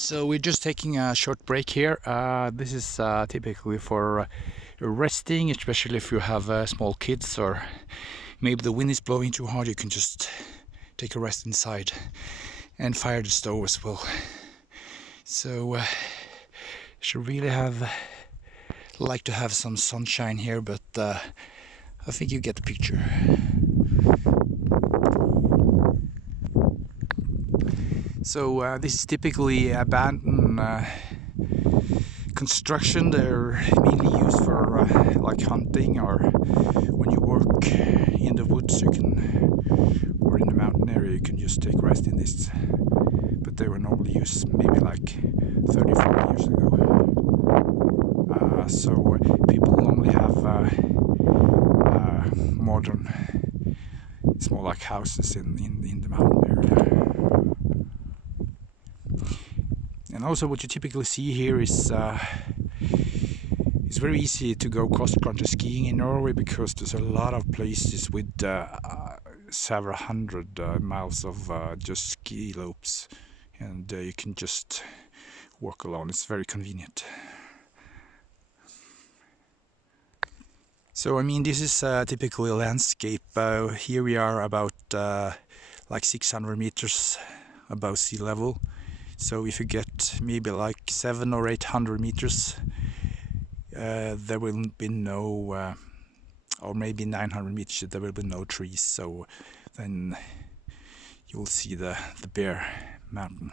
So we're just taking a short break here. This is typically for resting, especially if you have small kids or maybe the wind is blowing too hard. You can just take a rest inside and fire the stove as well. So should really like to have some sunshine here, but I think you get the picture. So this is typically abandoned construction. They're mainly used for like hunting, or when you work in the woods, you can, or in the mountain area, you can just take rest in this. But they were normally used maybe like 30-40 years ago. So people normally have modern, it's more like houses in the mountain area. And also what you typically see here is it's very easy to go cross-country skiing in Norway, because there's a lot of places with several hundred miles of just ski slopes, and you can just walk along. It's very convenient. So I mean, this is typically a landscape. Here we are about like 600 meters above sea level. So if you get maybe like 700 or 800 meters, there will be no, or maybe 900 meters, there will be no trees. So then you will see the bare mountain.